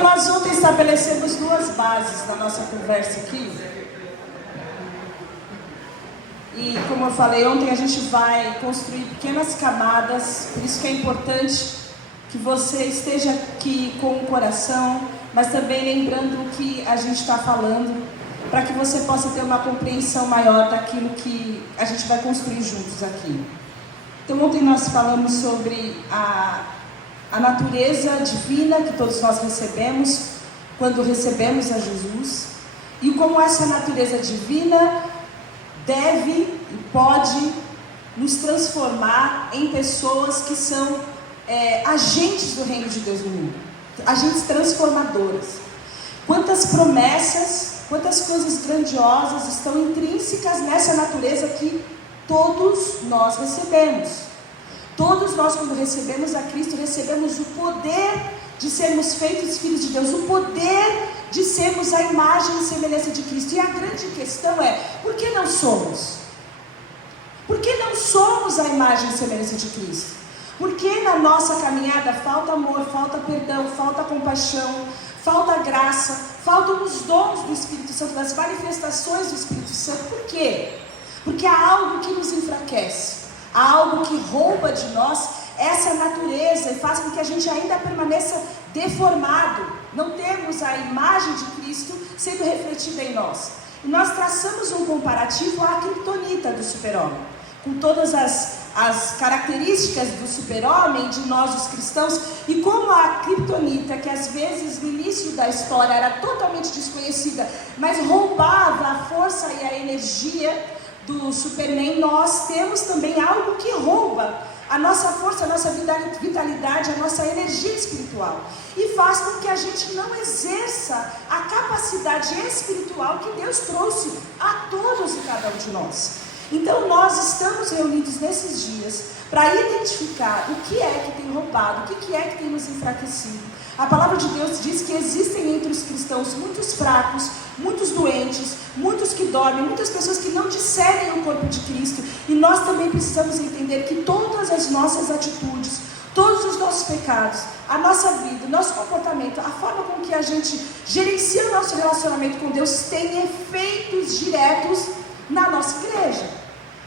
Então nós ontem estabelecemos duas bases na nossa conversa aqui. E como eu falei ontem, a gente vai construir pequenas camadas. Por isso que é importante que você esteja aqui com o coração, mas também lembrando o que a gente está falando, para que você possa ter uma compreensão maior daquilo que a gente vai construir juntos aqui. Então ontem nós falamos sobre a natureza divina que todos nós recebemos quando recebemos a Jesus, e como essa natureza divina deve e pode nos transformar em pessoas que são agentes do reino de Deus no mundo, agentes transformadoras. Quantas promessas, quantas coisas grandiosas estão intrínsecas nessa natureza que todos nós recebemos. Todos nós, quando recebemos a Cristo, recebemos o poder de sermos feitos filhos de Deus, o poder de sermos a imagem e semelhança de Cristo. E a grande questão é, por que não somos? Por que não somos a imagem e semelhança de Cristo? Porque na nossa caminhada falta amor, falta perdão, falta compaixão, falta graça, faltam os dons do Espírito Santo, das manifestações do Espírito Santo. Por quê? Porque há algo que nos enfraquece, há algo que rouba de nós essa natureza e faz com que a gente ainda permaneça deformado. Não temos a imagem de Cristo sendo refletida em nós. E nós traçamos um comparativo à criptonita do super-homem, com todas as características do super-homem, de nós os cristãos, e como a criptonita, que às vezes no início da história era totalmente desconhecida, mas roubava a força e a energia do Superman, nós temos também algo que rouba a nossa força, a nossa vitalidade, a nossa energia espiritual, e faz com que a gente não exerça a capacidade espiritual que Deus trouxe a todos e cada um de nós. Então nós estamos reunidos nesses dias para identificar o que é que tem roubado, o que é que tem nos enfraquecido. A palavra de Deus diz que existem entre os cristãos muitos fracos, muitos doentes, muitos que dormem, muitas pessoas que não discernem o corpo de Cristo. E nós também precisamos entender que todas as nossas atitudes, todos os nossos pecados, a nossa vida, o nosso comportamento, a forma com que a gente gerencia o nosso relacionamento com Deus tem efeitos diretos na nossa igreja,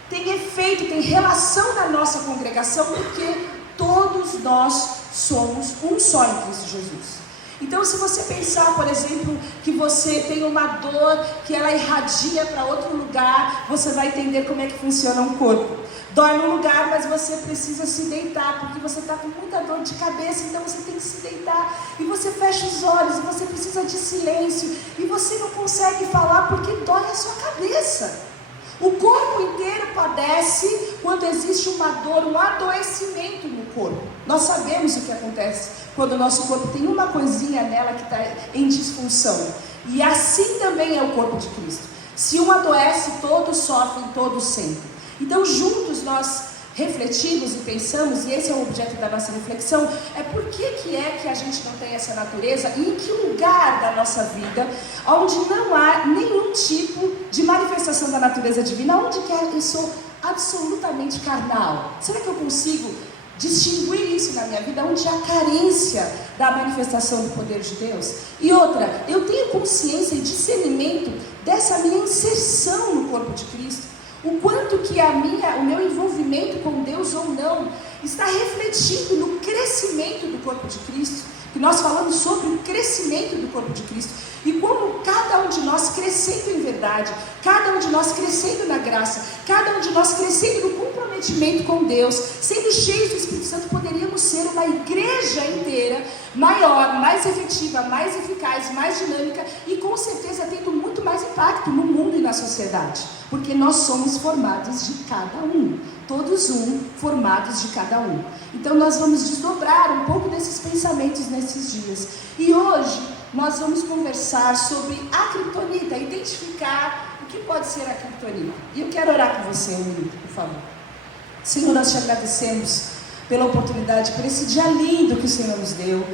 tem efeito, tem relação na nossa congregação, porque todos nós somos um só em Cristo Jesus. Então, se você pensar, por exemplo, que você tem uma dor que ela irradia para outro lugar, você vai entender como é que funciona um corpo. Dói num lugar, mas você precisa se deitar, porque você está com muita dor de cabeça, então você tem que se deitar, e você fecha os olhos, e você precisa de silêncio, e você não consegue falar porque dói a sua cabeça. O corpo inteiro padece quando existe uma dor, um adoecimento no corpo. Nós sabemos o que acontece quando o nosso corpo tem uma coisinha nela que está em disfunção. E assim também é o corpo de Cristo. Se um adoece, todos sofrem, todos sentem. Então juntos nós refletimos e pensamos, e esse é o objeto da nossa reflexão, é por que é que a gente não tem essa natureza, e em que lugar da nossa vida, onde não há nenhum tipo de manifestação da natureza divina, onde que eu sou absolutamente carnal. Será que eu consigo distinguir isso na minha vida, onde há carência da manifestação do poder de Deus? E outra, eu tenho consciência e discernimento dessa minha inserção no corpo de Cristo, o quanto que o meu envolvimento com Deus ou não está refletindo no crescimento do corpo de Cristo, que nós falamos sobre o crescimento do corpo de Cristo, e como cada um de nós crescendo em verdade, cada um de nós crescendo na graça, cada um de nós crescendo no comprometimento com Deus, sendo cheios do Espírito Santo, poderíamos ser uma igreja inteira, maior, mais efetiva, mais eficaz, mais dinâmica, e com certeza tendo muito mais impacto no mundo e na sociedade, porque nós somos formados de cada um, todos formados de cada um. Então nós vamos desdobrar um pouco desses pensamentos nesses dias, e hoje nós vamos conversar sobre a criptonita, identificar o que pode ser a criptonita. E eu quero orar com você um minuto, por favor. Senhor, nós te agradecemos pela oportunidade, por esse dia lindo que o Senhor nos deu,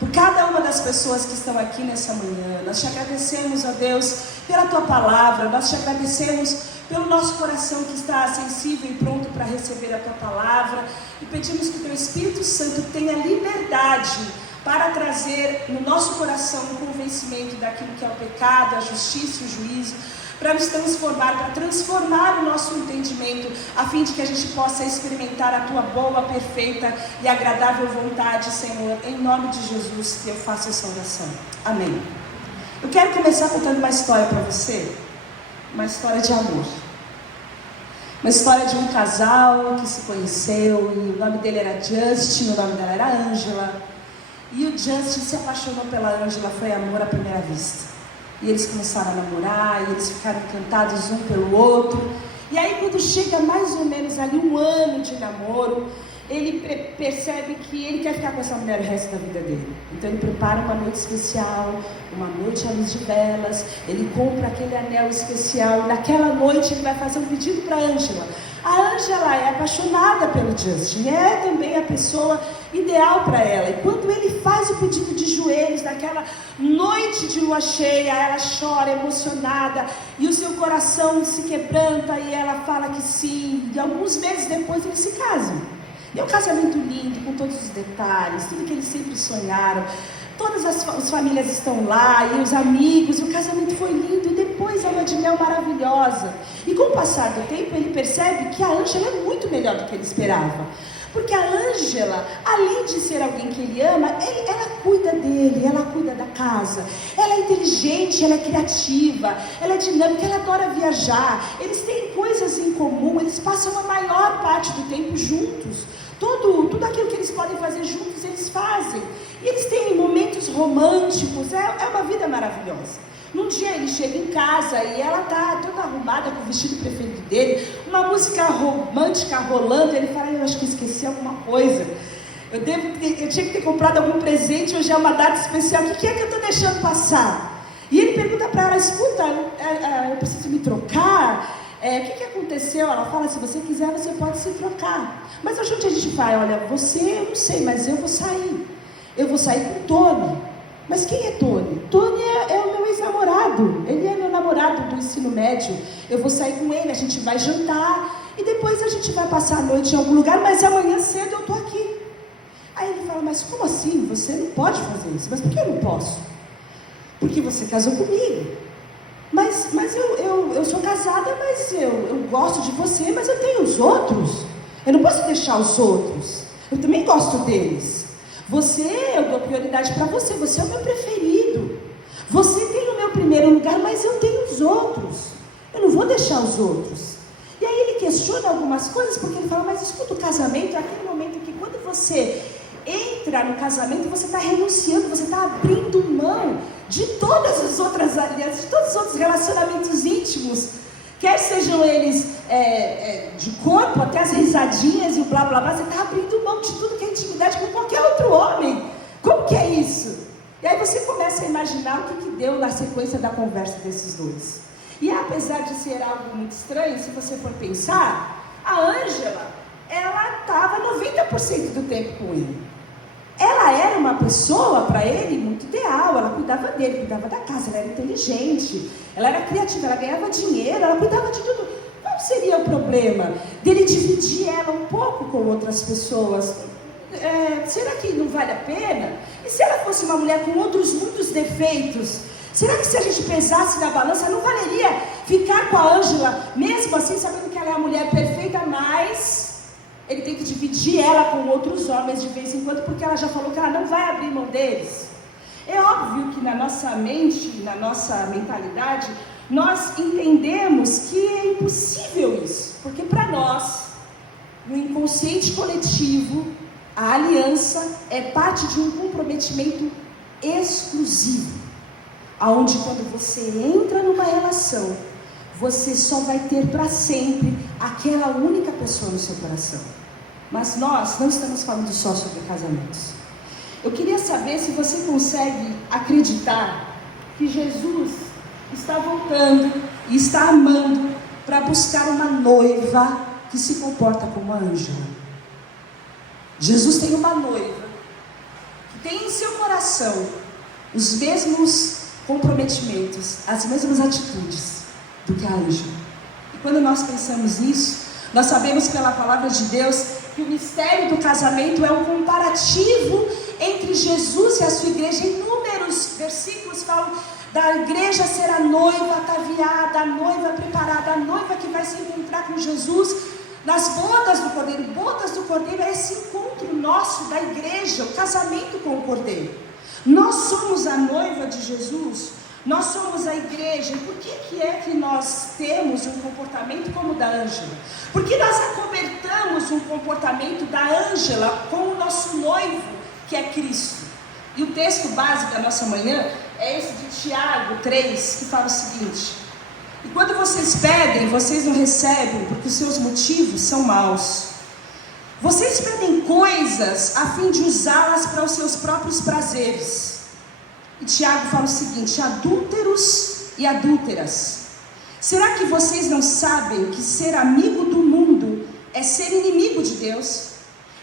por cada uma das pessoas que estão aqui nessa manhã. Nós te agradecemos, ó Deus, pela tua palavra, nós te agradecemos pelo nosso coração que está sensível e pronto para receber a tua palavra, e pedimos que o teu Espírito Santo tenha liberdade para trazer no nosso coração um convencimento daquilo que é o pecado, a justiça e o juízo, para nos transformar, para transformar o nosso entendimento, a fim de que a gente possa experimentar a Tua boa, perfeita e agradável vontade, Senhor. Em nome de Jesus, que eu faço essa oração. Amém. Eu quero começar contando uma história para você, uma história de amor. Uma história de um casal que se conheceu, e o nome dele era Justin, o nome dela era Angela. E o Justin se apaixonou pela Angela, foi amor à primeira vista. E eles começaram a namorar, e eles ficaram encantados um pelo outro. E aí quando chega mais ou menos ali 1 ano de namoro, ele percebe que ele quer ficar com essa mulher o resto da vida dele. Então ele prepara uma noite especial, uma noite à luz de velas, ele compra aquele anel especial, e naquela noite ele vai fazer um pedido para a Angela. A Angela é apaixonada pelo Justin, é também a pessoa ideal para ela. E quando ele faz o pedido de joelhos, naquela noite de lua cheia, ela chora emocionada, e o seu coração se quebranta, e ela fala que sim, e alguns meses depois eles se casam. E é um casamento lindo, com todos os detalhes, tudo que eles sempre sonharam. Todas as famílias estão lá, e os amigos, e o casamento foi lindo, e depois é uma de mel maravilhosa. E com o passar do tempo, ele percebe que a Angela é muito melhor do que ele esperava. Porque a Angela, além de ser alguém que ele ama, ela cuida dele, ela cuida da casa. Ela é inteligente, ela é criativa, ela é dinâmica, ela adora viajar. Eles têm coisas em comum, eles passam a maior parte do tempo juntos. Tudo aquilo que eles podem fazer juntos, eles fazem. E eles têm momentos românticos, é uma vida maravilhosa. Num dia ele chega em casa e ela está toda arrumada com o vestido preferido dele, uma música romântica rolando, ele fala, eu acho que esqueci alguma coisa. Eu tinha que ter comprado algum presente, hoje é uma data especial, o que é que eu estou deixando passar? E ele pergunta para ela, escuta, eu preciso me trocar? O que aconteceu? Ela fala, se você quiser, você pode se trocar. Mas hoje a gente vai, olha, você, eu não sei, mas eu vou sair. Eu vou sair com o Tony. Mas quem é Tony? Tony é o meu ex-namorado. Ele é meu namorado do ensino médio. Eu vou sair com ele, a gente vai jantar. E depois a gente vai passar a noite em algum lugar, mas amanhã cedo eu estou aqui. Aí ele fala, mas como assim? Você não pode fazer isso. Mas por que eu não posso? Porque você casou comigo. Mas eu sou casada, mas eu gosto de você, mas eu tenho os outros. Eu não posso deixar os outros. Eu também gosto deles. Eu dou prioridade para você. Você é o meu preferido. Você tem o meu primeiro lugar, mas eu tenho os outros. Eu não vou deixar os outros. E aí ele questiona algumas coisas, porque ele fala, mas escuta, o casamento é aquele momento que quando você entra no casamento, você está renunciando, você está abrindo mão de todas as outras alianças, de todos os outros relacionamentos íntimos, quer sejam eles de corpo, até as risadinhas e o blá blá blá, você está abrindo mão de tudo que é intimidade com qualquer outro homem. Como que é isso? E aí você começa a imaginar o que deu na sequência da conversa desses dois. E apesar de ser algo muito estranho, se você for pensar, a Angela, ela estava 90% do tempo com ele. Ela era uma pessoa, para ele, muito ideal. Ela cuidava dele, cuidava da casa, ela era inteligente, ela era criativa, ela ganhava dinheiro, ela cuidava de tudo. Qual seria o problema dele dividir ela um pouco com outras pessoas? Será que não vale a pena? E se ela fosse uma mulher com outros muitos defeitos? Será que se a gente pesasse na balança, não valeria ficar com a Angela, mesmo assim, sabendo que ela é a mulher perfeita, mas ele tem que dividir ela com outros homens de vez em quando, porque ela já falou que ela não vai abrir mão deles? É óbvio que na nossa mente, na nossa mentalidade, nós entendemos que é impossível isso, porque para nós, no inconsciente coletivo, a aliança é parte de um comprometimento exclusivo, aonde quando você entra numa relação, você só vai ter para sempre aquela única pessoa no seu coração. Mas nós não estamos falando só sobre casamentos. Eu queria saber se você consegue acreditar que Jesus está voltando e está amando para buscar uma noiva que se comporta como a Ângela. Jesus tem uma noiva que tem em seu coração os mesmos comprometimentos, as mesmas atitudes do que a Ângela. E quando nós pensamos nisso, nós sabemos pela palavra de Deus que o mistério do casamento é um comparativo entre Jesus e a sua igreja. Inúmeros versículos falam da igreja ser a noiva ataviada, a noiva preparada, a noiva que vai se encontrar com Jesus nas bodas do Cordeiro. Bodas do Cordeiro é esse encontro nosso da igreja, o casamento com o Cordeiro. Nós somos a noiva de Jesus, nós somos a igreja. E por que é que nós temos um comportamento como o da Ângela? Porque nós acobertamos um comportamento da Ângela com o nosso noivo, que é Cristo. E o texto base da nossa manhã é esse de Tiago 3, que fala o seguinte: e quando vocês pedem, vocês não recebem, porque os seus motivos são maus. Vocês pedem coisas a fim de usá-las para os seus próprios prazeres. E Tiago fala o seguinte: adúlteros e adúlteras, será que vocês não sabem que ser amigo do mundo é ser inimigo de Deus?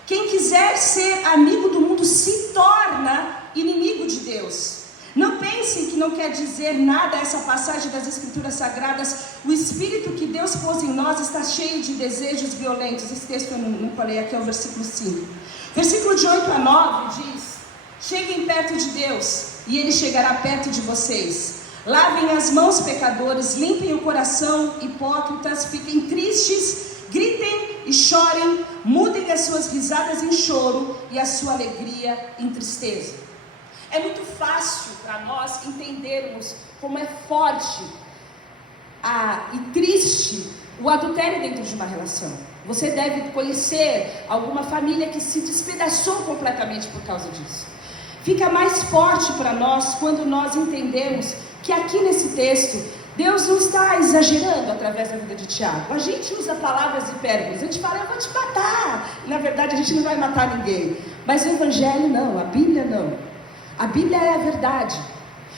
Quem quiser ser amigo do mundo se torna inimigo de Deus. Não pensem que não quer dizer nada essa passagem das Escrituras Sagradas. O Espírito que Deus pôs em nós está cheio de desejos violentos. Esse texto eu não falei aqui, é o versículo 5. Versículo de 8 a 9 diz: cheguem perto de Deus, e Ele chegará perto de vocês. Lavem as mãos, pecadores, limpem o coração, hipócritas, fiquem tristes, gritem e chorem, mudem as suas risadas em choro e a sua alegria em tristeza. É muito fácil para nós entendermos como é forte e triste o adultério dentro de uma relação. Você deve conhecer alguma família que se despedaçou completamente por causa disso. Fica mais forte para nós quando nós entendemos que aqui nesse texto Deus não está exagerando através da vida de Tiago. A gente usa palavras hipérboles, a gente fala: eu vou te matar. Na verdade a gente não vai matar ninguém. Mas o Evangelho não, a Bíblia não. A Bíblia é a verdade.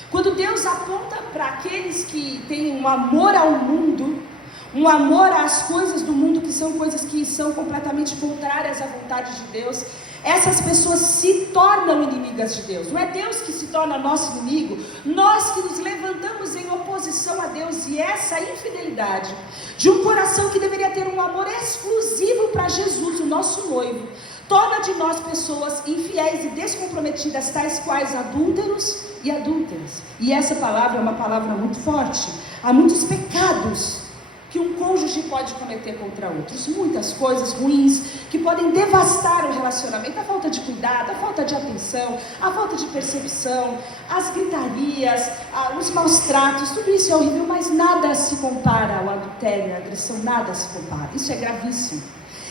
Quando Deus aponta para aqueles que têm um amor ao mundo, um amor às coisas do mundo, que são coisas que são completamente contrárias à vontade de Deus, essas pessoas se tornam inimigas de Deus. Não é Deus que se torna nosso inimigo, nós que nos levantamos em oposição a Deus. E essa infidelidade de um coração que deveria ter um amor exclusivo para Jesus, o nosso noivo, torna de nós pessoas infiéis e descomprometidas, tais quais adúlteros e adúlteras. E essa palavra é uma palavra muito forte. Há muitos pecados que um cônjuge pode cometer contra outros, muitas coisas ruins que podem devastar o relacionamento. A falta de cuidado, a falta de atenção, a falta de percepção, as gritarias, os maus tratos, tudo isso é horrível, mas nada se compara ao adultério, à agressão, nada se compara. Isso é gravíssimo.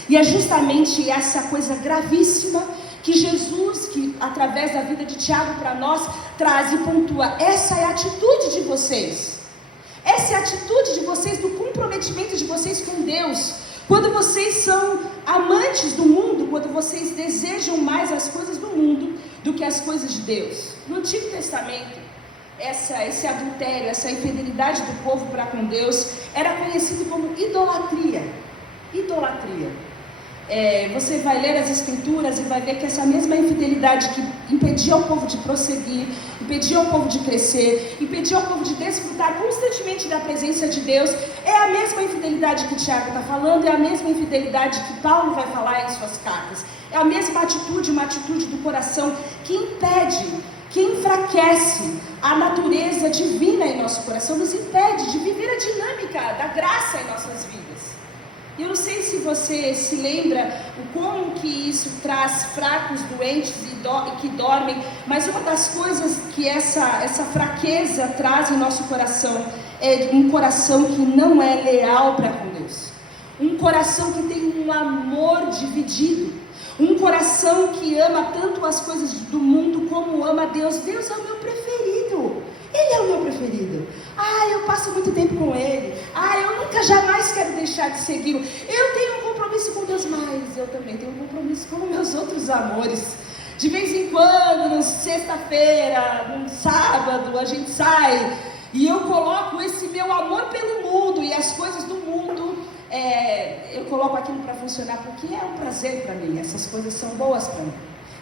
E é justamente essa coisa gravíssima que Jesus, que através da vida de Tiago para nós, traz e pontua. Essa é a atitude de vocês. Essa é a atitude de vocês, do comprometimento de vocês com Deus. Quando vocês são amantes do mundo, quando vocês desejam mais as coisas do mundo do que as coisas de Deus. No Antigo Testamento, esse adultério, essa infidelidade do povo para com Deus era conhecido como idolatria. Idolatria. Você vai ler as Escrituras e vai ver que essa mesma infidelidade que impedia o povo de prosseguir, impedia o povo de crescer, impedia o povo de desfrutar constantemente da presença de Deus, é a mesma infidelidade que Tiago está falando, é a mesma infidelidade que Paulo vai falar em suas cartas. É a mesma atitude, uma atitude do coração que impede, que enfraquece a natureza divina em nosso coração, nos impede de viver a dinâmica da graça em nossas vidas. Eu não sei se você se lembra o como que isso traz fracos, doentes e que dormem, mas uma das coisas que essa fraqueza traz em nosso coração é um coração que não é leal para com Deus. Um coração que tem um amor dividido. Um coração que ama tanto as coisas do mundo como ama Deus. Deus é o meu preferido. Ele é o meu preferido. Eu passo muito tempo com Ele. Eu nunca jamais quero deixar de segui-lo. Eu tenho um compromisso com Deus, mas eu também tenho um compromisso com meus outros amores. De vez em quando, na sexta-feira, no sábado, a gente sai e eu coloco esse meu amor pelo mundo e as coisas do mundo. Eu coloco aquilo para funcionar porque é um prazer para mim. Essas coisas são boas para mim.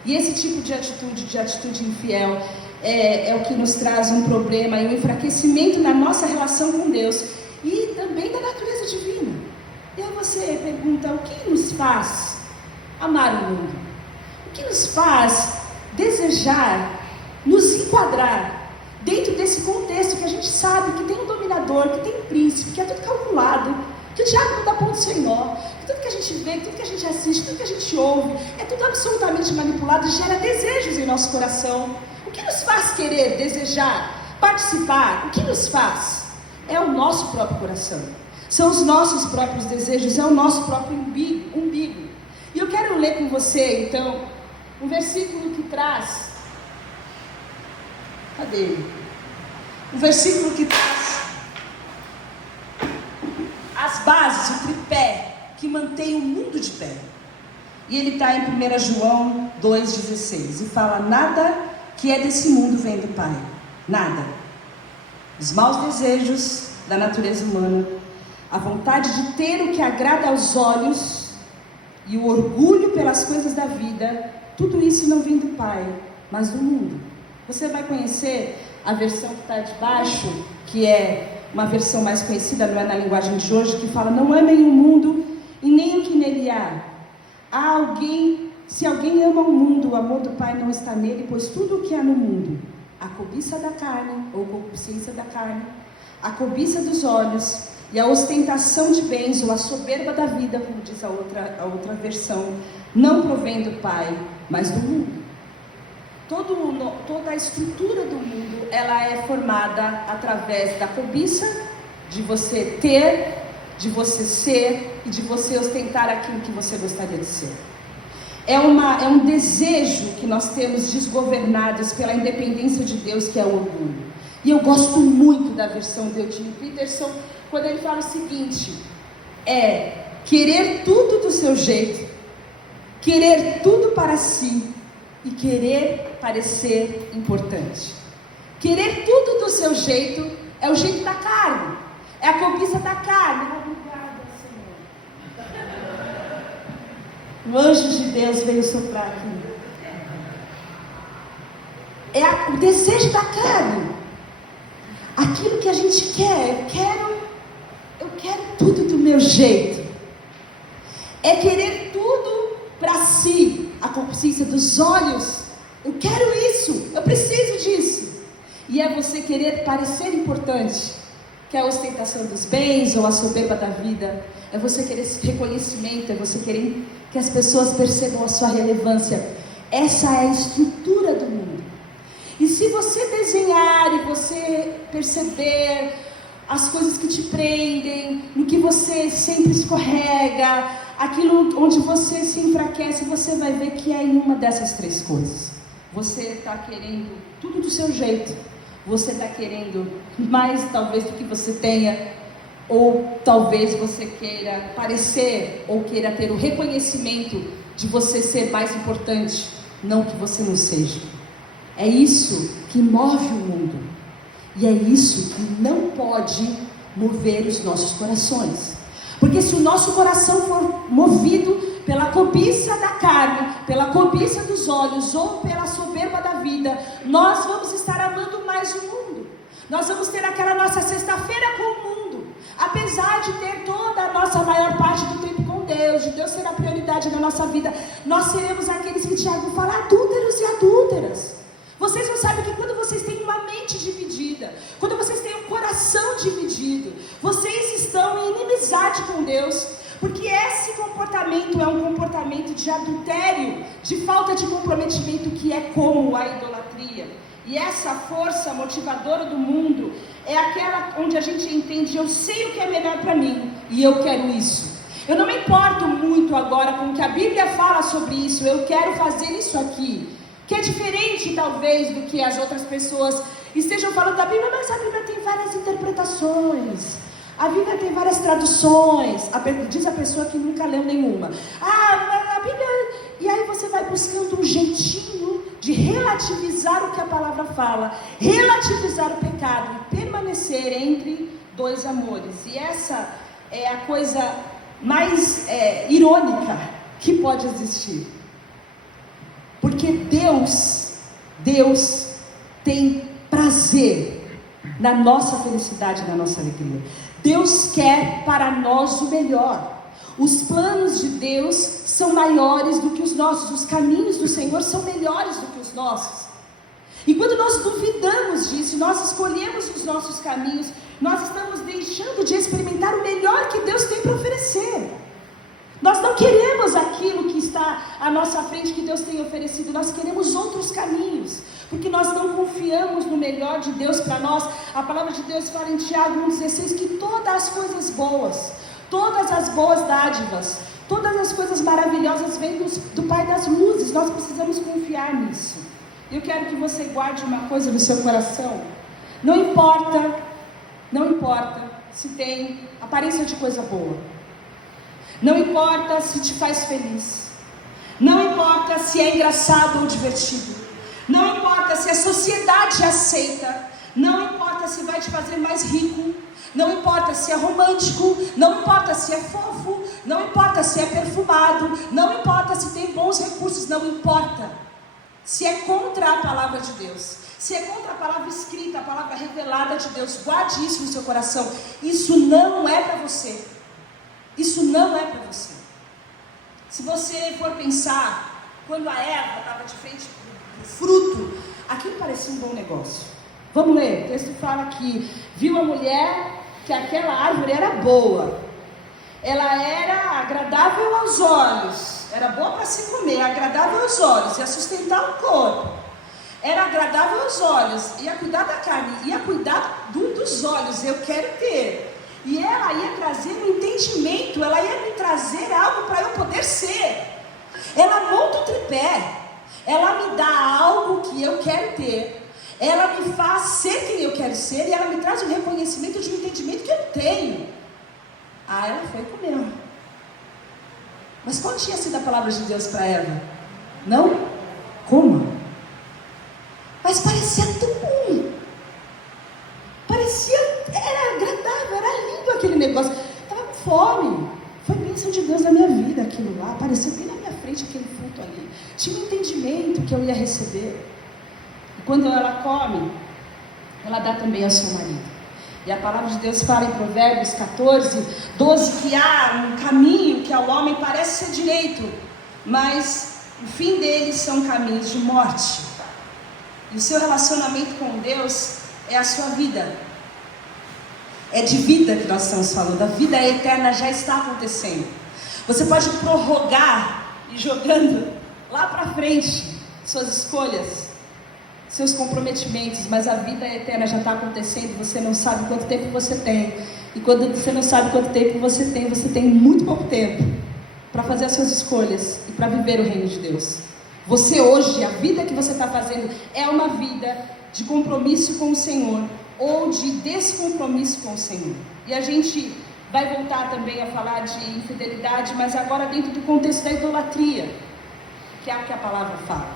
E esse tipo de atitude infiel é o que nos traz um problema e um enfraquecimento na nossa relação com Deus e também da natureza divina. E aí você pergunta: o que nos faz amar o mundo? O que nos faz desejar nos enquadrar dentro desse contexto que a gente sabe que tem um dominador, que tem um príncipe, que é tudo calculado, que o diabo não dá ponto sem nó, que tudo que a gente vê, que tudo que a gente assiste, tudo que a gente ouve, é tudo absolutamente manipulado e gera desejos em nosso coração. O que nos faz querer, desejar, participar? O que nos faz? É o nosso próprio coração, são os nossos próprios desejos, é o nosso próprio umbigo. E eu quero ler com você, então, um versículo que traz... Cadê ele? Um versículo que traz as bases, o tripé que mantém o mundo de pé. E ele está em 1 João 2,16 e fala: nada que é desse mundo vem do Pai, nada. Os maus desejos da natureza humana, a vontade de ter o que agrada aos olhos e o orgulho pelas coisas da vida, tudo isso não vem do Pai, mas do mundo. Você vai conhecer a versão que está de baixo, que é uma versão mais conhecida, não é na linguagem de hoje, que fala: não amem o mundo e nem o que nele há. Se alguém ama o mundo, o amor do Pai não está nele, pois tudo o que há no mundo, a cobiça da carne, ou concupiscência da carne, a cobiça dos olhos e a ostentação de bens, ou a soberba da vida, como diz a outra versão, não provém do Pai, mas do mundo. Toda a estrutura do mundo, ela é formada através da cobiça, de você ter, de você ser e de você ostentar aquilo que você gostaria de ser. É um desejo que nós temos desgovernados pela independência de Deus, que é o orgulho. E eu gosto muito da versão de Eugene Peterson, quando ele fala o seguinte: é querer tudo do seu jeito, querer tudo para si e querer parecer importante. Querer tudo do seu jeito é o jeito da carne, é a cobiça da carne. Obrigada, Senhor. O anjo de Deus veio soprar aqui. É o desejo da carne, aquilo que a gente quer. Eu quero tudo do meu jeito. É querer tudo para si, a concupiscência dos olhos. Eu quero isso, eu preciso disso. E é você querer parecer importante, que é a ostentação dos bens ou a soberba da vida. É você querer esse reconhecimento, é você querer que as pessoas percebam a sua relevância. Essa é a estrutura do mundo. E se você desenhar e você perceber as coisas que te prendem, no que você sempre escorrega, aquilo onde você se enfraquece, você vai ver que é em uma dessas três coisas. Você está querendo tudo do seu jeito, você está querendo mais talvez do que você tenha, ou talvez você queira parecer, ou queira ter o reconhecimento de você ser mais importante, não que você não seja. É isso que move o mundo, e é isso que não pode mover os nossos corações. Porque se o nosso coração for movido pela cobiça da carne, pela cobiça dos olhos ou pela soberba da vida, nós vamos estar amando mais o mundo. Nós vamos ter aquela nossa sexta-feira com o mundo, apesar de ter toda a nossa maior parte do tempo com Deus, de Deus ser a prioridade da nossa vida. Nós seremos aqueles que Tiago fala, adúlteros e adúlteras. Vocês não sabem que quando vocês têm uma mente dividida, quando vocês têm um coração dividido, vocês estão em inimizade com Deus, porque esse comportamento é um comportamento de adultério, de falta de comprometimento, que é como a idolatria. E essa força motivadora do mundo é aquela onde a gente entende: eu sei o que é melhor para mim e eu quero isso. Eu não me importo muito agora com o que a Bíblia fala sobre isso, eu quero fazer isso aqui, que é diferente talvez do que as outras pessoas estejam falando da Bíblia, mas a Bíblia tem várias interpretações, a Bíblia tem várias traduções, diz a pessoa que nunca leu nenhuma. A Bíblia... E aí você vai buscando um jeitinho de relativizar o que a palavra fala, relativizar o pecado e permanecer entre dois amores. E essa é a coisa mais irônica que pode existir. Porque Deus tem prazer na nossa felicidade, na nossa alegria. Deus quer para nós o melhor. Os planos de Deus são maiores do que os nossos. Os caminhos do Senhor são melhores do que os nossos. E quando nós duvidamos disso, nós escolhemos os nossos caminhos, nós estamos deixando de experimentar o melhor que Deus tem para oferecer. Nós não queremos aquilo que está à nossa frente, que Deus tem oferecido. Nós queremos outros caminhos, porque nós não confiamos no melhor de Deus para nós. A palavra de Deus fala em Tiago 1,16 que todas as coisas boas, todas as boas dádivas, todas as coisas maravilhosas vêm do Pai das luzes. Nós precisamos confiar nisso. Eu quero que você guarde uma coisa no seu coração. Não importa se tem aparência de coisa boa. Não importa se te faz feliz. Não importa se é engraçado ou divertido. Não importa se a sociedade aceita. Não importa se vai te fazer mais rico. Não importa se é romântico. Não importa se é fofo. Não importa se é perfumado. Não importa se tem bons recursos. Não importa se é contra a palavra de Deus, se é contra a palavra escrita, a palavra revelada de Deus. Guarde isso no seu coração. Isso não é para você. Isso não é para você. Se você for pensar, quando a Eva estava de frente para o fruto, aquilo parecia um bom negócio. Vamos ler, o texto fala que viu a mulher que aquela árvore era boa, ela era agradável aos olhos, era boa para se comer, agradável aos olhos, ia sustentar o corpo, era agradável aos olhos, ia cuidar da carne, ia cuidar dos olhos, eu quero ter. E ela ia trazer um entendimento, ela ia me trazer algo para eu poder ser. Ela monta o tripé, ela me dá algo que eu quero ter, ela me faz ser quem eu quero ser, e ela me traz um reconhecimento de um entendimento que eu tenho. Ah, ela foi e comeu. Mas qual tinha sido a palavra de Deus para Eva? Não coma. Mas parecia tão bom. Era agradável, era lindo aquele negócio. Estava com fome. Foi bênção de Deus na minha vida aquilo lá. Apareceu bem na minha frente aquele fruto ali. Tinha um entendimento que eu ia receber. E quando ela come, ela dá também ao seu marido. E a palavra de Deus fala em Provérbios 14, 12, que há um caminho que ao homem parece ser direito, mas o fim deles são caminhos de morte. E o seu relacionamento com Deus é a sua vida. É de vida que nós estamos falando. A vida eterna já está acontecendo. Você pode prorrogar e jogando lá para frente suas escolhas, seus comprometimentos, mas a vida eterna já está acontecendo. Você não sabe quanto tempo você tem. E quando você não sabe quanto tempo você tem muito pouco tempo para fazer as suas escolhas e para viver o reino de Deus. Você hoje, a vida que você está fazendo é uma vida de compromisso com o Senhor ou de descompromisso com o Senhor. E a gente vai voltar também a falar de infidelidade, mas agora dentro do contexto da idolatria, que é o que a palavra fala.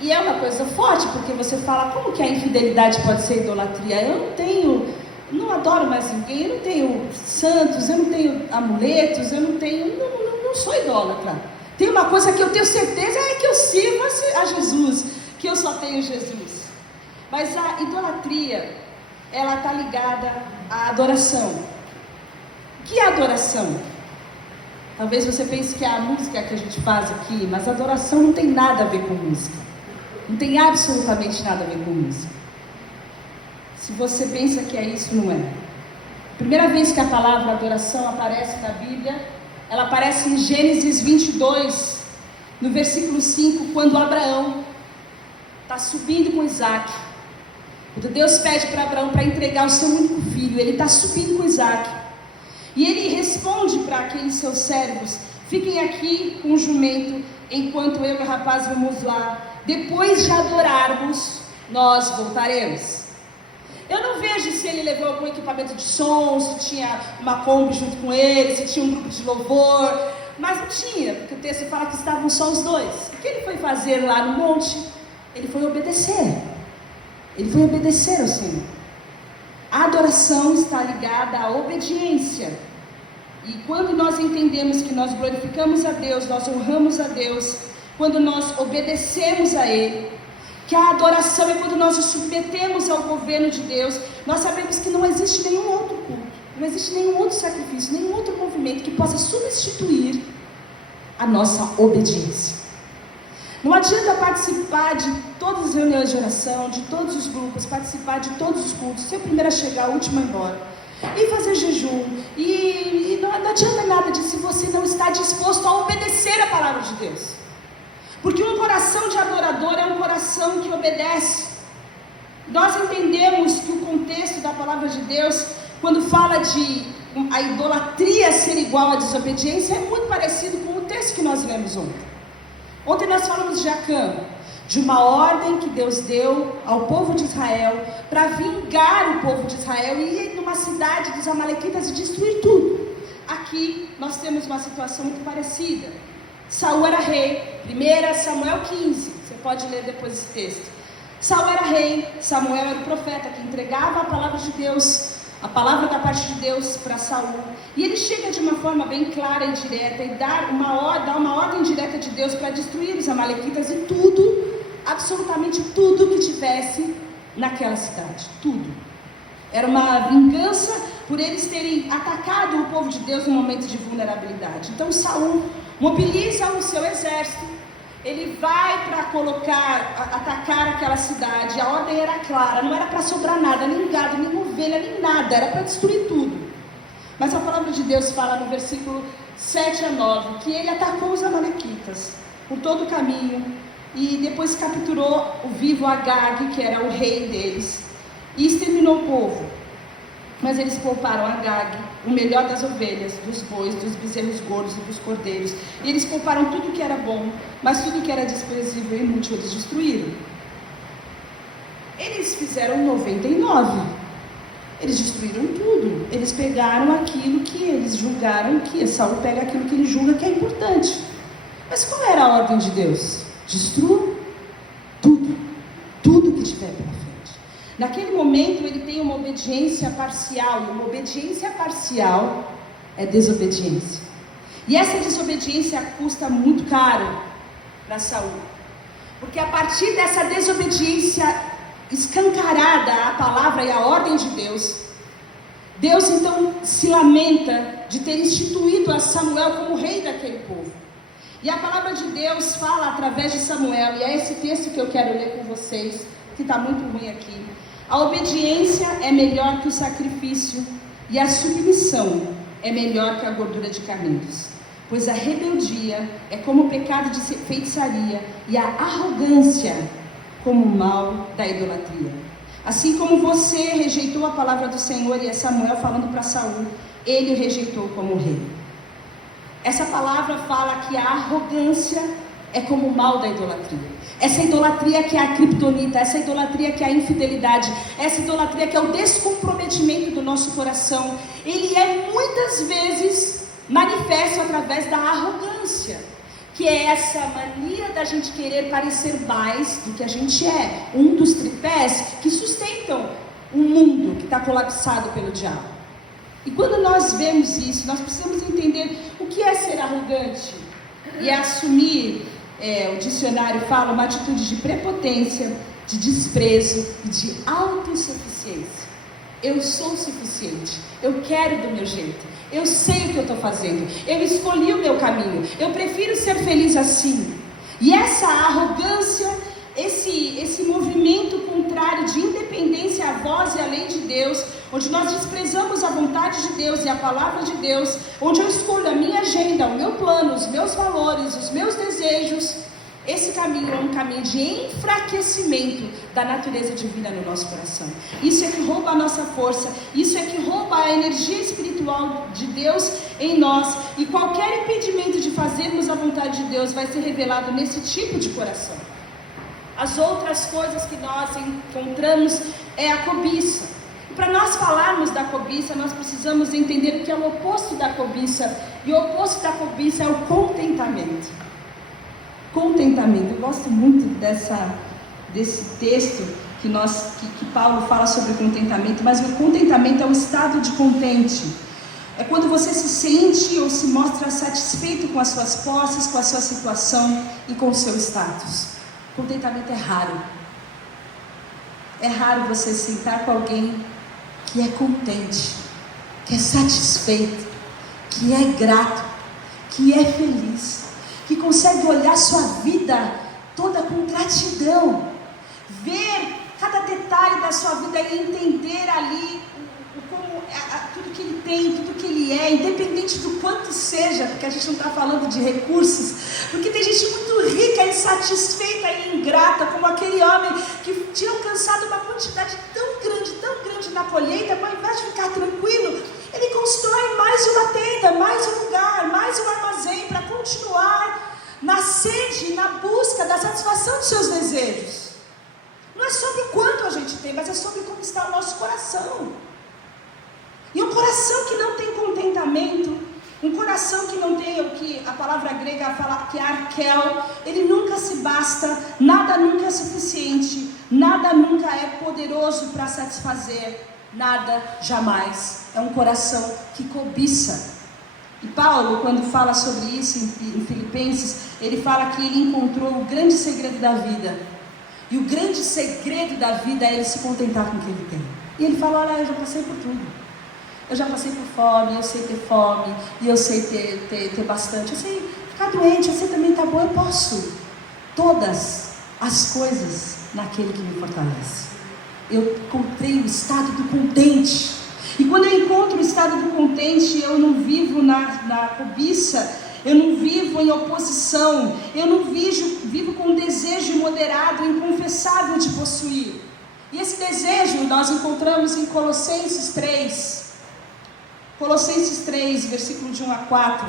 E é uma coisa forte, porque você fala, como que a infidelidade pode ser idolatria? Eu não adoro mais ninguém, eu não tenho santos, eu não tenho amuletos, eu não sou idólatra. Tem uma coisa que eu tenho certeza, é que eu sirvo a Jesus, que eu só tenho Jesus. Mas a idolatria, ela está ligada à adoração. O que é adoração? Talvez você pense que é a música que a gente faz aqui, mas adoração não tem nada a ver com música. Não tem absolutamente nada a ver com música. Se você pensa que é isso, não é. A primeira vez que a palavra adoração aparece na Bíblia, ela aparece em Gênesis 22, no versículo 5, quando Abraão está subindo com Isaac. Quando Deus pede para Abraão para entregar o seu único filho, ele está subindo com Isaac. E ele responde para aqueles seus servos: fiquem aqui com o jumento, enquanto eu e o rapaz vamos lá. Depois de adorarmos, nós voltaremos. Eu não vejo se ele levou algum equipamento de som, se tinha uma Kombi junto com ele, se tinha um grupo de louvor, mas não tinha, porque o texto fala que estavam só os dois. O que ele foi fazer lá no monte? Ele foi obedecer. Ele foi obedecer ao Senhor. A adoração está ligada à obediência. E quando nós entendemos que nós glorificamos a Deus, nós honramos a Deus, quando nós obedecemos a Ele, que a adoração é quando nós nos submetemos ao governo de Deus, nós sabemos que não existe nenhum outro culto. Não existe nenhum outro sacrifício, nenhum outro movimento que possa substituir a nossa obediência. Não adianta participar de todas as reuniões de oração, de todos os grupos, participar de todos os cultos, ser o primeiro a chegar, o último a ir embora, e fazer jejum, e não adianta nada disso se você não está disposto a obedecer a palavra de Deus. Porque um coração de adorador é um coração que obedece. Nós entendemos que o contexto da palavra de Deus, quando fala de a idolatria ser igual à desobediência, é muito parecido com o texto que nós lemos ontem. Ontem nós falamos de Acã, de uma ordem que Deus deu ao povo de Israel para vingar o povo de Israel e ir numa cidade dos amalequitas e destruir tudo. Aqui nós temos uma situação muito parecida. Saul era rei, 1 Samuel 15, você pode ler depois esse texto. Saul era rei, Samuel era o profeta que entregava a palavra de Deus, a palavra da parte de Deus para Saul. E ele chega de uma forma bem clara e direta e dá uma ordem direta de Deus para destruir os amalequitas e tudo, absolutamente tudo que tivesse naquela cidade, tudo. Era uma vingança por eles terem atacado o povo de Deus no momento de vulnerabilidade. Então Saul mobiliza o seu exército, ele vai para atacar aquela cidade. A ordem era clara, não era para sobrar nada, nem gado, nem ovelha, nem nada, era para destruir tudo. Mas a palavra de Deus fala no versículo 7 a 9, que ele atacou os amalequitas por todo o caminho, e depois capturou o vivo Agag, que era o rei deles, e exterminou o povo. Mas eles pouparam Agag, o melhor das ovelhas, dos bois, dos bezerros gordos e dos cordeiros. E eles pouparam tudo que era bom, mas tudo que era desprezível e inútil eles destruíram. Eles fizeram 99. Eles destruíram tudo. Eles pegaram aquilo que eles julgaram que... Saul pega aquilo que ele julga que é importante. Mas qual era a ordem de Deus? Destrua tudo. Tudo que tiver pela frente. Naquele momento ele tem uma obediência parcial, e uma obediência parcial é desobediência. E essa desobediência custa muito caro para Saul, porque a partir dessa desobediência escancarada à palavra e à ordem de Deus, Deus então se lamenta de ter instituído a Samuel como rei daquele povo. E a palavra de Deus fala através de Samuel, e é esse texto que eu quero ler com vocês, que está muito ruim aqui. A obediência é melhor que o sacrifício, e a submissão é melhor que a gordura de camelos. Pois a rebeldia é como o pecado de feitiçaria, e a arrogância como o mal da idolatria. Assim como você rejeitou a palavra do Senhor, e é Samuel falando para Saul, ele o rejeitou como rei. Essa palavra fala que a arrogância é como o mal da idolatria. Essa idolatria que é a criptonita, essa idolatria que é a infidelidade, essa idolatria que é o descomprometimento do nosso coração, ele é muitas vezes manifesto através da arrogância, que é essa mania da gente querer parecer mais do que a gente é, um dos tripés que sustentam um mundo que está colapsado pelo diabo. E quando nós vemos isso, nós precisamos entender o que é ser arrogante, e é assumir, o dicionário fala, uma atitude de prepotência, de desprezo e de autossuficiência. Eu sou suficiente, eu quero do meu jeito, eu sei o que eu estou fazendo, eu escolhi o meu caminho, eu prefiro ser feliz assim. E essa arrogância, esse movimento contrário de independência à voz e à lei de Deus, onde nós desprezamos a vontade de Deus e a palavra de Deus, onde eu escolho a minha agenda, o meu plano, os meus valores, os meus desejos, esse caminho é um caminho de enfraquecimento da natureza divina no nosso coração. Isso é que rouba a nossa força, isso é que rouba a energia espiritual de Deus em nós, e qualquer impedimento de fazermos a vontade de Deus vai ser revelado nesse tipo de coração. As outras coisas que nós encontramos é a cobiça. E para nós falarmos da cobiça, nós precisamos entender o que é o oposto da cobiça. E o oposto da cobiça é o contentamento. Contentamento. Eu gosto muito desse texto que Paulo fala sobre contentamento, mas o contentamento é um estado de contente. É quando você se sente ou se mostra satisfeito com as suas posses, com a sua situação e com o seu status. Contentamento é raro. É raro você sentar com alguém que é contente. que é satisfeito, que é grato, que é feliz, que consegue olhar sua vida toda com gratidão, ver cada detalhe da sua vida e entender ali tudo que ele tem, tudo que ele é, independente do quanto seja, porque a gente não está falando de recursos, porque tem gente muito rica, insatisfeita e ingrata, como aquele homem que tinha alcançado uma quantidade tão grande na colheita, mas ao invés de ficar tranquilo, ele constrói mais uma tenda, mais um lugar, mais um armazém, para continuar na sede, na busca da satisfação dos seus desejos. Não é sobre o quanto a gente tem, mas é sobre como está o nosso coração. E um coração que não tem contentamento, um coração que não tem o que a palavra grega fala que é arkel, ele nunca se basta, nada nunca é suficiente, nada nunca é poderoso para satisfazer, nada jamais. É um coração que cobiça. E Paulo, quando fala sobre isso em Filipenses, ele fala que ele encontrou o grande segredo da vida. E o grande segredo da vida é ele se contentar com o que ele tem. E ele fala, olha, eu já passei por tudo. Eu já passei por fome, eu sei ter fome, e eu sei ter bastante, eu sei ficar doente, eu sei também estar bom, eu posso todas as coisas naquele que me fortalece. Eu encontrei o estado do contente, e quando eu encontro o estado do contente, eu não vivo na cobiça, eu não vivo em oposição, eu não vivo com um desejo imoderado, inconfessável de possuir. E esse desejo nós encontramos em Colossenses 3, versículo de 1 a 4,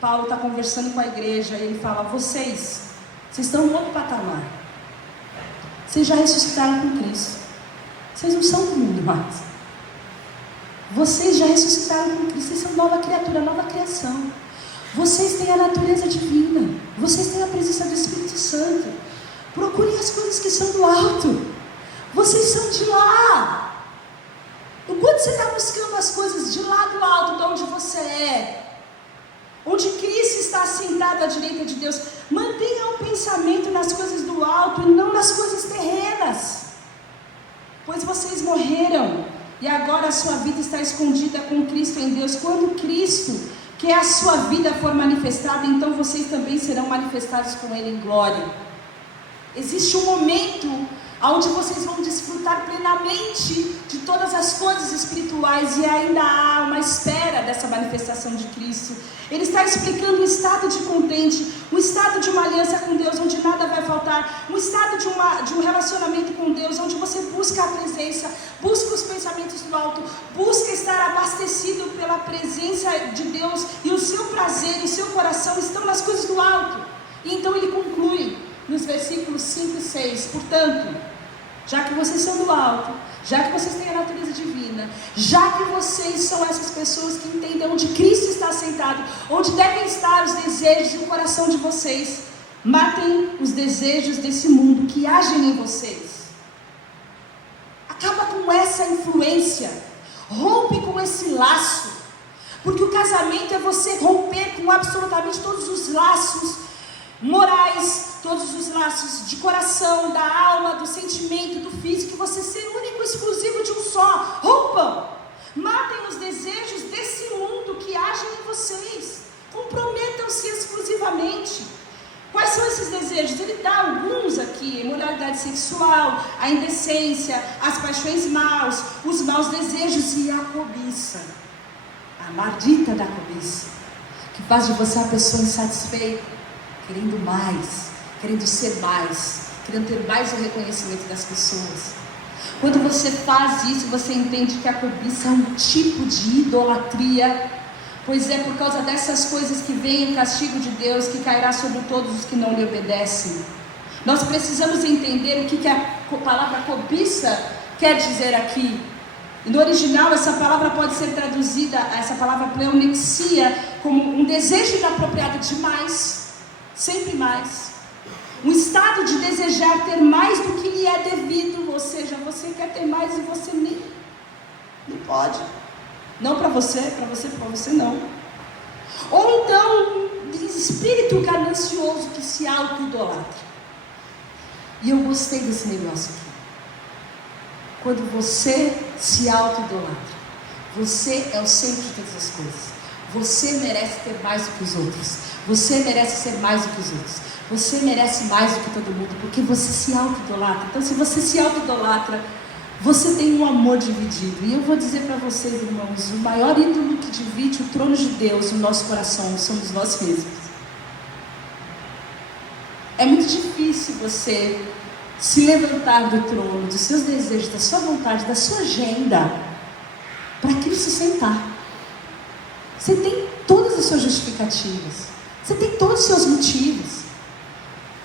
Paulo está conversando com a igreja e ele fala, vocês estão em outro patamar, vocês já ressuscitaram com Cristo, vocês não são do mundo mais, vocês já ressuscitaram com Cristo, vocês são nova criatura, nova criação, vocês têm a natureza divina, vocês têm a presença do Espírito Santo, procurem as coisas que são do alto, vocês são de lá. Enquanto você está buscando as coisas de lá do alto, de onde você é, onde Cristo está sentado à direita de Deus, mantenha o pensamento nas coisas do alto e não nas coisas terrenas, pois vocês morreram e agora a sua vida está escondida com Cristo em Deus. Quando Cristo, que é a sua vida, for manifestada, então vocês também serão manifestados com Ele em glória. Existe um momento onde vocês vão desfrutar plenamente de todas as coisas espirituais, e ainda há uma espera dessa manifestação de Cristo. Ele está explicando um estado de contente, um estado de uma aliança com Deus, onde nada vai faltar, um estado de um relacionamento com Deus, onde você busca a presença, busca os pensamentos do alto, busca estar abastecido pela presença de Deus, e o seu prazer, o seu coração estão nas coisas do alto. E então ele conclui nos versículos 5 e 6, portanto, já que vocês são do alto, já que vocês têm a natureza divina, já que vocês são essas pessoas que entendem onde Cristo está sentado, onde devem estar os desejos do coração de vocês, matem os desejos desse mundo que agem em vocês. Acaba com essa influência, rompe com esse laço, porque o casamento é você romper com absolutamente todos os laços morais, todos os laços de coração, da alma, do sentimento, do físico, e você ser único e exclusivo de um só. Rompam, matem os desejos desse mundo que agem em vocês, comprometam-se exclusivamente. Quais são esses desejos? Ele dá alguns aqui: a imoralidade sexual, a indecência, as paixões maus, os maus desejos e a cobiça, a maldita da cobiça, que faz de você uma pessoa insatisfeita, querendo mais, querendo ser mais, querendo ter mais o reconhecimento das pessoas. Quando você faz isso, você entende que a cobiça é um tipo de idolatria, pois é por causa dessas coisas que vem o castigo de Deus, que cairá sobre todos os que não lhe obedecem. Nós precisamos entender o que a palavra cobiça quer dizer aqui. E no original, essa palavra pode ser traduzida, essa palavra pleonexia, como um desejo inapropriado de mais, sempre mais, um estado de desejar ter mais do que lhe é devido, ou seja, você quer ter mais e você nem pode, não para você não, ou então, espírito ganancioso que se auto-idolatra. E eu gostei desse negócio aqui, quando você se auto-idolatra, Você é o centro de todas as coisas. Você merece ter mais do que os outros. Você merece ser mais do que os outros. Você merece mais do que todo mundo, porque você se auto-idolatra. Então, se você se auto-idolatra, você tem um amor dividido. E eu vou dizer para vocês, irmãos, o maior ídolo que divide o trono de Deus no nosso coração somos nós mesmos. É muito difícil você se levantar do trono, dos seus desejos, da sua vontade, da sua agenda, para aquilo se sentar. Você tem todas as suas justificativas. Você tem todos os seus motivos.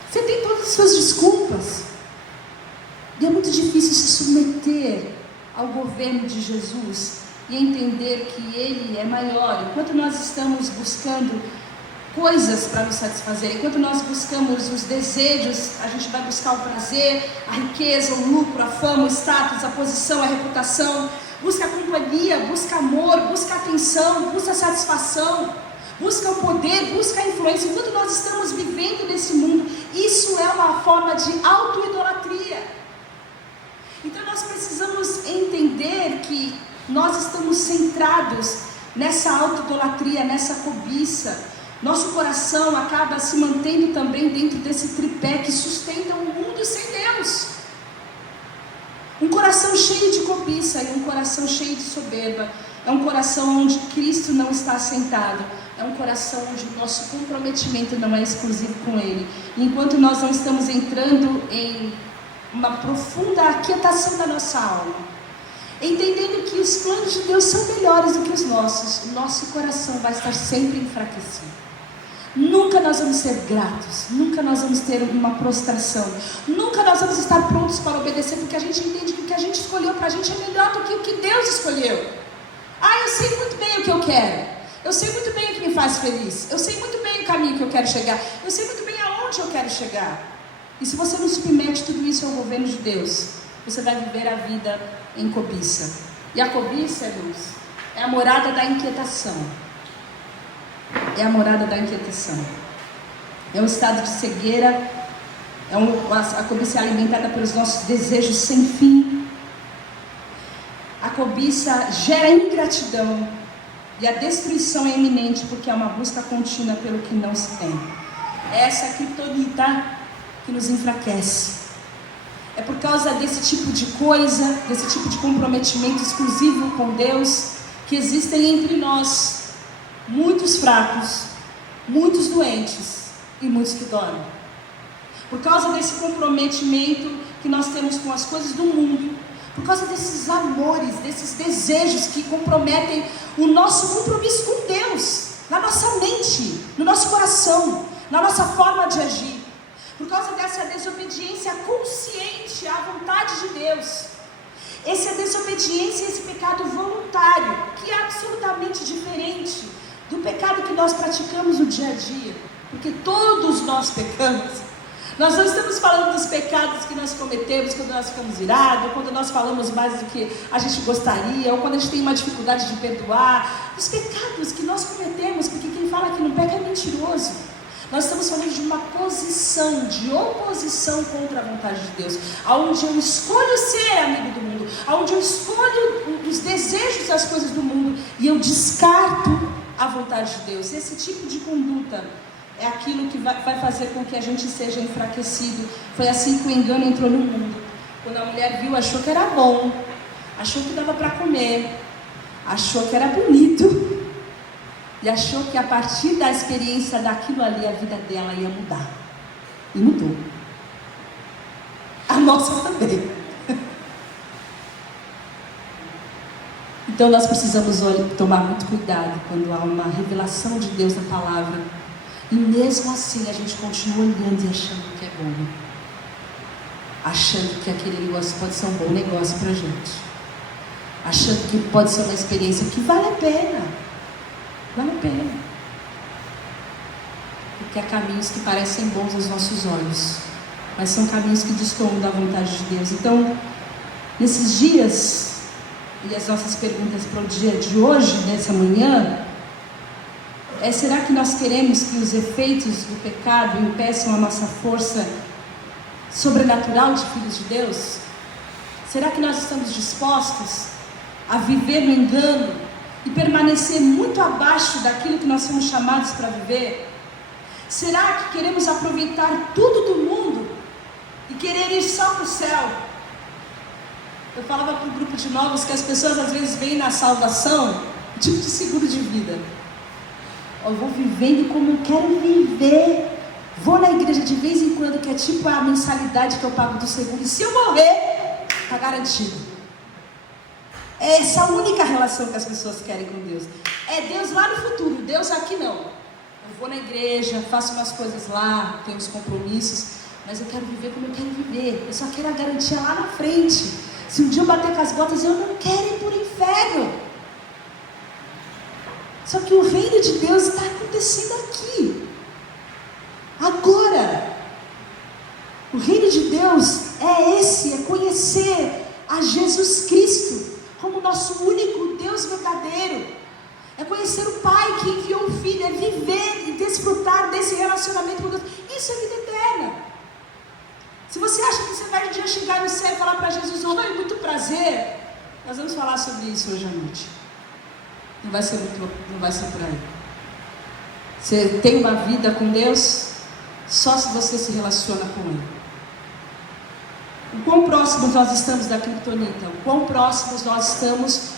Você tem todas as suas desculpas. E é muito difícil se submeter ao governo de Jesus e entender que Ele é maior. Enquanto nós estamos buscando coisas para nos satisfazer, enquanto nós buscamos os desejos, a gente vai buscar o prazer, a riqueza, o lucro, a fama, o status, a posição, a reputação, busca a companhia, busca amor, busca atenção, busca satisfação, busca o poder, busca a influência. Enquanto nós estamos vivendo nesse mundo, isso é uma forma de auto-idolatria. Então nós precisamos entender que nós estamos centrados nessa auto-idolatria, nessa cobiça. Nosso coração acaba se mantendo também dentro desse tripé que sustenta o mundo sem Deus. Um coração cheio de cobiça e um coração cheio de soberba é um coração onde Cristo não está assentado. É um coração onde o nosso comprometimento não é exclusivo com Ele. E enquanto nós não estamos entrando em uma profunda aquietação da nossa alma, entendendo que os planos de Deus são melhores do que os nossos, o nosso coração vai estar sempre enfraquecido. Nunca nós vamos ser gratos, nunca nós vamos ter uma prostração, nunca nós vamos estar prontos para obedecer, porque a gente entende que o que a gente escolheu para a gente é melhor do que o que Deus escolheu. Eu sei muito bem o que eu quero, eu sei muito bem o que me faz feliz, eu sei muito bem o caminho que eu quero chegar, eu sei muito bem aonde eu quero chegar. E se você não submete tudo isso ao governo de Deus, você vai viver a vida em cobiça. E a cobiça, irmãos, é a morada da inquietação. É a morada da inquietação. É um estado de cegueira. A cobiça é alimentada pelos nossos desejos sem fim. A cobiça gera ingratidão. E a destruição é iminente, porque é uma busca contínua pelo que não se tem. É essa criptonita que nos enfraquece. É por causa desse tipo de coisa, desse tipo de comprometimento exclusivo com Deus, que existem entre nós muitos fracos, muitos doentes e muitos que dormem. Por causa desse comprometimento que nós temos com as coisas do mundo, por causa desses amores, desses desejos que comprometem o nosso compromisso com Deus, na nossa mente, no nosso coração, na nossa forma de agir. Por causa dessa desobediência consciente à vontade de Deus. Essa desobediência, esse pecado voluntário, que é absolutamente diferente do pecado que nós praticamos no dia a dia. Porque todos nós pecamos. Nós não estamos falando dos pecados que nós cometemos quando nós ficamos irados, quando nós falamos mais do que a gente gostaria, ou quando a gente tem uma dificuldade de perdoar. Os pecados que nós cometemos, porque quem fala que não peca é mentiroso. Nós estamos falando de uma posição, de oposição contra a vontade de Deus, onde eu escolho ser amigo do mundo, onde eu escolho os desejos das coisas do mundo e eu descarto a vontade de Deus. Esse tipo de conduta é aquilo que vai fazer com que a gente seja enfraquecido. Foi assim que o engano entrou no mundo. Quando a mulher viu, achou que era bom, achou que dava para comer, achou que era bonito. E achou que a partir da experiência daquilo ali, a vida dela ia mudar. E mudou. A nossa também. Então nós precisamos tomar muito cuidado quando há uma revelação de Deus na palavra. E mesmo assim a gente continua olhando e achando que é bom. Achando que aquele negócio pode ser um bom negócio pra gente. Achando que pode ser uma experiência que vale a pena. Vale a pena. Porque há caminhos que parecem bons aos nossos olhos, mas são caminhos que destoam da vontade de Deus. Então, nesses dias, e as nossas perguntas para o dia de hoje, nessa manhã, será que nós queremos que os efeitos do pecado impeçam a nossa força sobrenatural de filhos de Deus? Será que nós estamos dispostos a viver no engano e permanecer muito abaixo daquilo que nós somos chamados para viver? Será que queremos aproveitar tudo do mundo e querer ir só para o céu? Eu falava para um grupo de novos que as pessoas às vezes veem na salvação tipo de seguro de vida. Eu vou vivendo como eu quero viver. Vou na igreja de vez em quando, que é tipo a mensalidade que eu pago do seguro. E se eu morrer, está garantido. É essa a única relação que as pessoas querem com Deus. É Deus lá no futuro, Deus aqui não. Eu vou na igreja, faço umas coisas lá, tenho os compromissos, mas eu quero viver como eu quero viver. Eu só quero a garantia lá na frente. Se um dia eu bater com as botas, eu não quero ir para o inferno. Só que o reino de Deus está acontecendo aqui, agora. O reino de Deus é esse, é conhecer a Jesus Cristo como nosso único Deus verdadeiro, é conhecer o Pai que enviou o Filho, é viver e desfrutar desse relacionamento com Deus. Isso é vida eterna. Se você acha que você vai um dia chegar no céu e falar para Jesus: oi, muito prazer, nós vamos falar sobre isso hoje à noite. Não vai ser por aí. Você tem uma vida com Deus só se você se relaciona com Ele. O quão próximos nós estamos da criptonita? O quão próximos nós estamos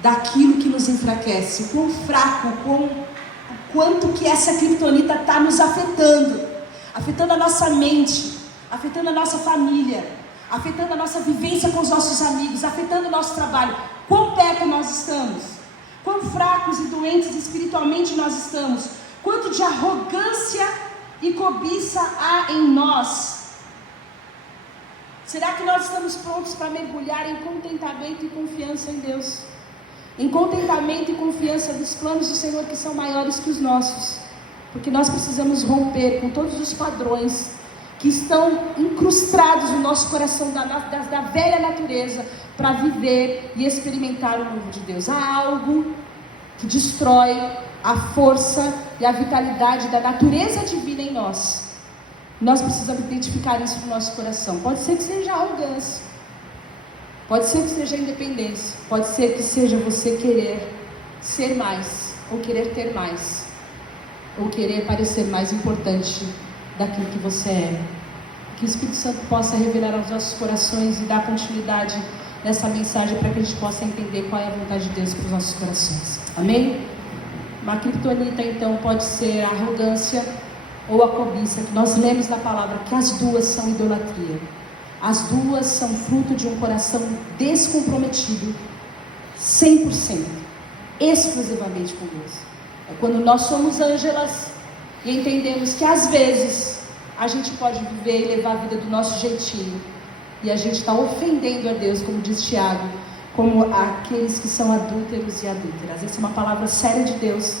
daquilo que nos enfraquece? O quão fraco, o quanto que essa criptonita está nos afetando a nossa mente, afetando a nossa família, afetando a nossa vivência com os nossos amigos, afetando o nosso trabalho. Quão perto nós estamos? Quão fracos e doentes espiritualmente nós estamos? Quanto de arrogância e cobiça há em nós? Será que nós estamos prontos para mergulhar em contentamento e confiança em Deus? Em contentamento e confiança dos planos do Senhor, que são maiores que os nossos. Porque nós precisamos romper com todos os padrões que estão incrustados no nosso coração da velha natureza, para viver e experimentar o novo de Deus. Há algo que destrói a força e a vitalidade da natureza divina em nós. Nós precisamos identificar isso no nosso coração. Pode ser que seja arrogância, pode ser que seja independência, pode ser que seja você querer ser mais, ou querer ter mais, ou querer parecer mais importante daquilo que você é. Que o Espírito Santo possa revelar aos nossos corações e dar continuidade nessa mensagem, para que a gente possa entender qual é a vontade de Deus para os nossos corações. Amém? Uma criptonita então pode ser a arrogância ou a cobiça, que nós lemos na palavra que as duas são idolatria. As duas são fruto de um coração descomprometido, 100%, exclusivamente com Deus. É quando nós somos ângelas e entendemos que às vezes a gente pode viver e levar a vida do nosso jeitinho, e a gente está ofendendo a Deus, como diz Tiago, como aqueles que são adúlteros e adúlteras. Essa é uma palavra séria de Deus.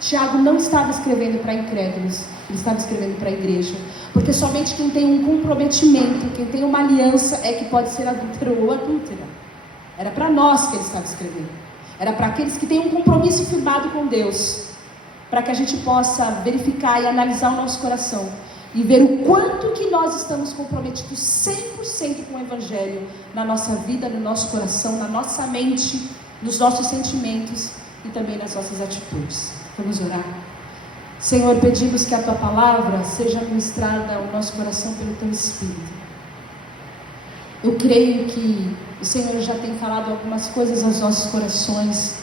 Tiago não estava escrevendo para incrédulos, ele estava escrevendo para a igreja, porque somente quem tem um comprometimento, quem tem uma aliança, é que pode ser adúltero ou adúltera. Era para nós que ele estava escrevendo, era para aqueles que têm um compromisso firmado com Deus, para que a gente possa verificar e analisar o nosso coração e ver o quanto que nós estamos comprometidos 100% com o Evangelho na nossa vida, no nosso coração, na nossa mente, nos nossos sentimentos e também nas nossas atitudes. Vamos orar. Senhor, pedimos que a Tua Palavra seja ministrada ao nosso coração pelo Teu Espírito. Eu creio que o Senhor já tem falado algumas coisas aos nossos corações,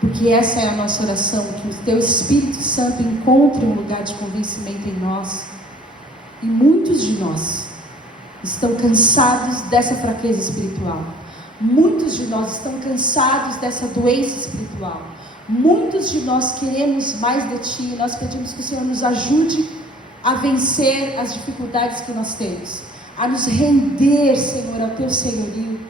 porque essa é a nossa oração, que o Teu Espírito Santo encontre um lugar de convencimento em nós. E muitos de nós estão cansados dessa fraqueza espiritual. Muitos de nós estão cansados dessa doença espiritual. Muitos de nós queremos mais de Ti. E nós pedimos que o Senhor nos ajude a vencer as dificuldades que nós temos, a nos render, Senhor, ao Teu senhorio,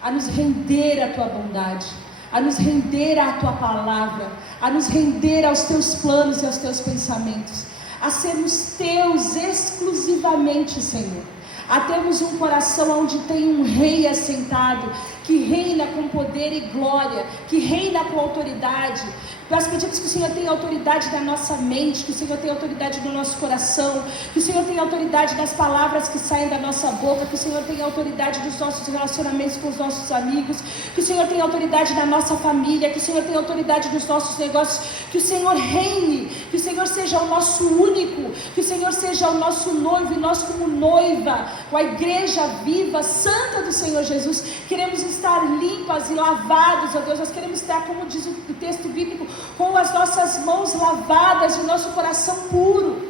a nos render à Tua bondade, a nos render à Tua palavra, a nos render aos Teus planos e aos Teus pensamentos, a sermos Teus exclusivamente, Senhor, a termos um coração onde tem um rei assentado, que reina com poder e glória, que reina com autoridade. Nós pedimos que o Senhor tenha autoridade na nossa mente, que o Senhor tenha autoridade no nosso coração, que o Senhor tenha autoridade nas palavras que saem da nossa boca, que o Senhor tenha autoridade nos nossos relacionamentos com os nossos amigos, que o Senhor tenha autoridade na nossa família, que o Senhor tenha autoridade nos nossos negócios, que o Senhor reine, que o Senhor seja o nosso único, que o Senhor seja o nosso noivo, e nós como noiva, com a igreja viva, santa do Senhor Jesus, queremos estar limpas e lavados, ó Deus, nós queremos estar, como diz o texto bíblico, com as nossas mãos lavadas e o nosso coração puro.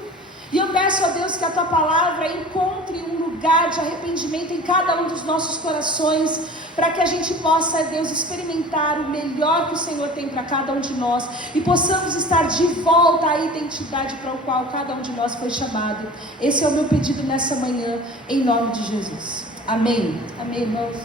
E eu peço a Deus que a Tua Palavra encontre um lugar de arrependimento em cada um dos nossos corações, para que a gente possa, Deus, experimentar o melhor que o Senhor tem para cada um de nós, e possamos estar de volta à identidade para o qual cada um de nós foi chamado. Esse é o meu pedido nessa manhã, em nome de Jesus. Amém. Amém, irmãos.